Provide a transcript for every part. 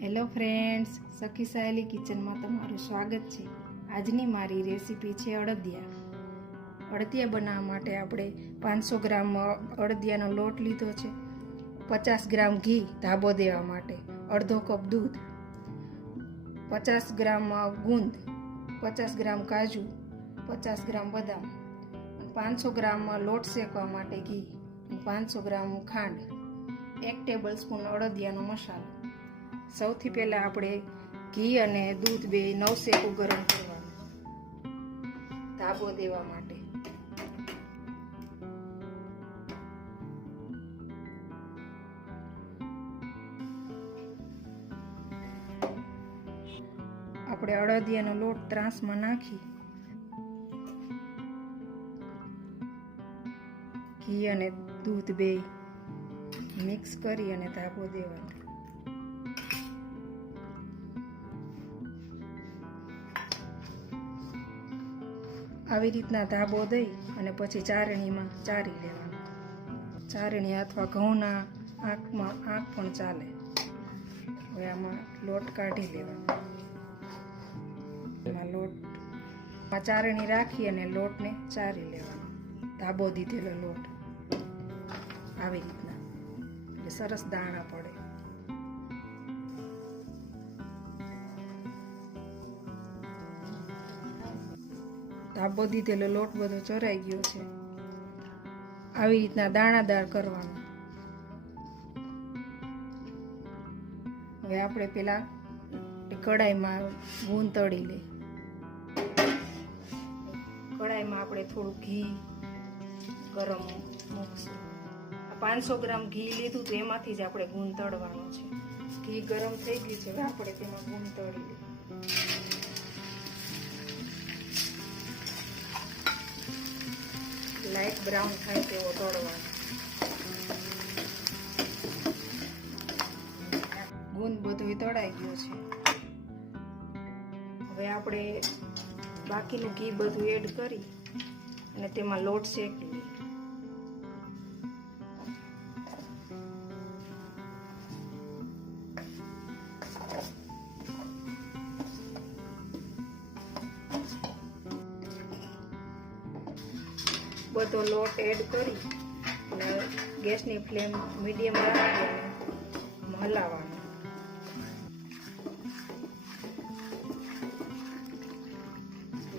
Hello friends, સખી સાહેલી કિચનમાં તમારું સ્વાગત છે। આજની મારી રેસીપી છે અડદિયા। અડદિયા બનાવવા માટે આપણે 500 ગ્રામ અડદિયાનો લોટ લીધો છે, 50 ગ્રામ ઘી ધાબો દેવા માટે, અડધો કપ દૂધ, 50 ગ્રામ ગુંદ, 50 ગ્રામ કાજુ, 50 ગ્રામ બદામ, 500 ગ્રામ લોટ શેકવા માટે ઘી, 500 ગ્રામ ખાંડ, 1 ટેબલ સ્પૂન અડદિયાનો મસાલો। સૌથી પહેલા આપણે ઘી અને દૂધ બે નવશેકું ગરમ કરવાનું ધાબો દેવા માટે। આપણે અડદિયાનો લોટ ત્રાસમાં નાખી ઘી અને દૂધ બે મિક્સ કરી અને ધાબો દેવાનો। આવી રીતના ધાબો દઈ અને પછી ચારણીમાં ચારી લેવાનું। ચારણી અથવા ઘઉંના આંખ પણ ચાલે। હવે આમાં લોટ કાઢી લેવાનો। એમાં લોટમાં ચારણી રાખી અને લોટને ચારી લેવાનો। ધાબો દીધેલો લોટ આવી રીતના, એટલે સરસ દાણા પડે। ધાબો દીધેલો લોટ બધો ચોરાઈ ગયો છે। આવી રીતના દાણાદાર કરવાનું। હવે આપણે પેલા કડાઈમાં ગુંદ તળી લઈ। કડાઈમાં આપણે થોડું ઘી ગરમ મૂકશું। 500 ગ્રામ ઘી લીધું તો એમાંથી જ આપણે ગુંદ તળવાનો છે। ઘી ગરમ થઈ ગયું છે, હવે આપણે તેમાં ગુંદ તળી લઈએ। લાઈટ બ્રાઉન થાય તેવો તળવાનો। ગુંદ બધું તળાઈ ગયો છે। હવે આપણે બાકીનું ઘી બધું એડ કરી અને તેમાં લોટ શેકી લઈએ। બધો લોટ એડ કરી અને ગેસની ફ્લેમ મીડિયમ રાખી અને હલાવવાનો।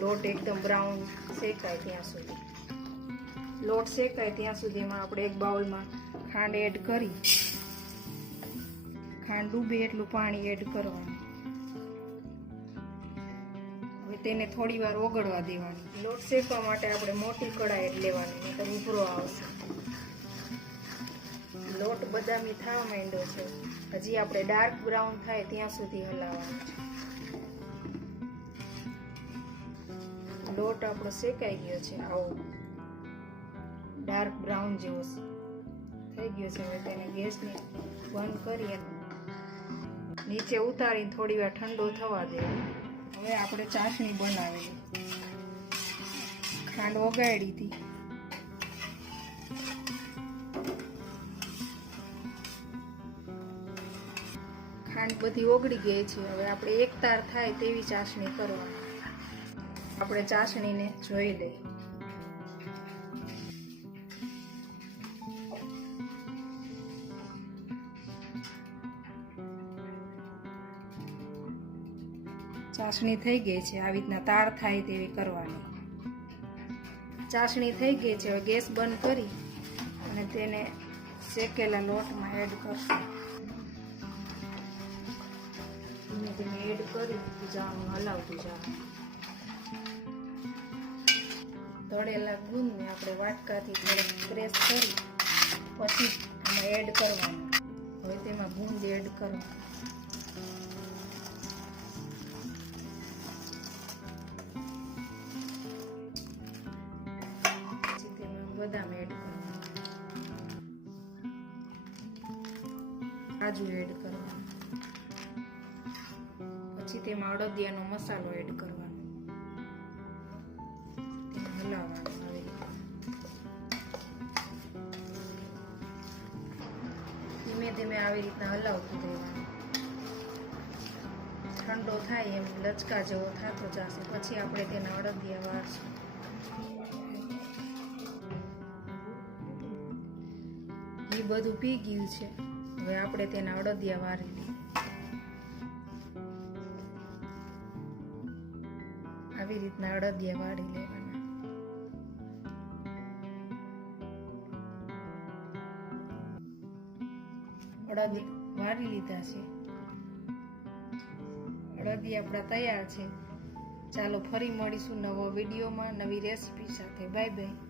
લોટ એકદમ બ્રાઉન શેકાય ત્યાં સુધી। લોટ શેકાય ત્યાં સુધીમાં આપણે એક બાઉલમાં ખાંડ એડ કરી, ખાંડ ડૂબે એટલું પાણી એડ કરવાનું। તેને થોડી વાર ઓગળવા દેવાની। લોટ શેકવા માટે આપણે મોટી કડાઈ લેવાની, નહીંતર ઉભરો આવશે। લોટ બદામી થવા માંડ્યો છે, હજી આપણે ડાર્ક બ્રાઉન થાય ત્યાં સુધી હલાવવાનો છે। લોટ આપણો શેકાઈ ગયો છે, આવો ડાર્ક બ્રાઉન જેવો થઈ ગયો છે। હવે તેને ગેસને બંધ કરી નીચે ઉતારીને થોડી વાર ઠંડો થવા દેવાનો। હવે આપણે ચાસણી બનાવેલી, ખાંડ ઓગાળી હતી, ખાંડ બધી ઓગળી ગઈ છે। હવે આપણે એક તાર થાય તેવી ચાસણી કરવાની। આપણે ચાસણીને જોઈ લઈએ। ચાસણી થઈ ગઈ છે, આવી રીતના તાર થાય તેવી કરવાની। ચાસણી થઈ ગઈ છે, હવે ગેસ બંધ કરી અને તેને શેકેલા લોટમાં એડ કરશું। ધીમે ધીમે એડ કરી જવાનું, હલાવતું જવાનું। તળેલા ગુંદને આપણે વાટકાથી થોડોક પ્રેસ કરી પછી આમાં એડ કરવાનું। હવે તેમાં ગુંદ એડ કરવાનું। બદામ એડ કરવાનું, કાજુ એડ કરવાનું, પછી તેમાં અડદિયાનો મસાલો એડ કરવાનો, હલાવવાનું। આવી રીતે ધીમે ધીમે આવી રીતના હલાવતું રહેવાનું। ઠંડો થાય એમ લચકા જેવો થતો જશે પછી આપણે તેના અડદિયા વાળશું. એ બધું પી ગયું છે. હવે આપણે તેના અડદિયા વાળી લઈએ. આવી રીતના અડદિયા વાળી લેવાના. અડદિયા વાળી લીધા છે. અડદિયા આપણા તૈયાર છે. ચાલો ફરી મળીશું નવો વિડીયોમાં નવી રેસીપી સાથે. Bye bye.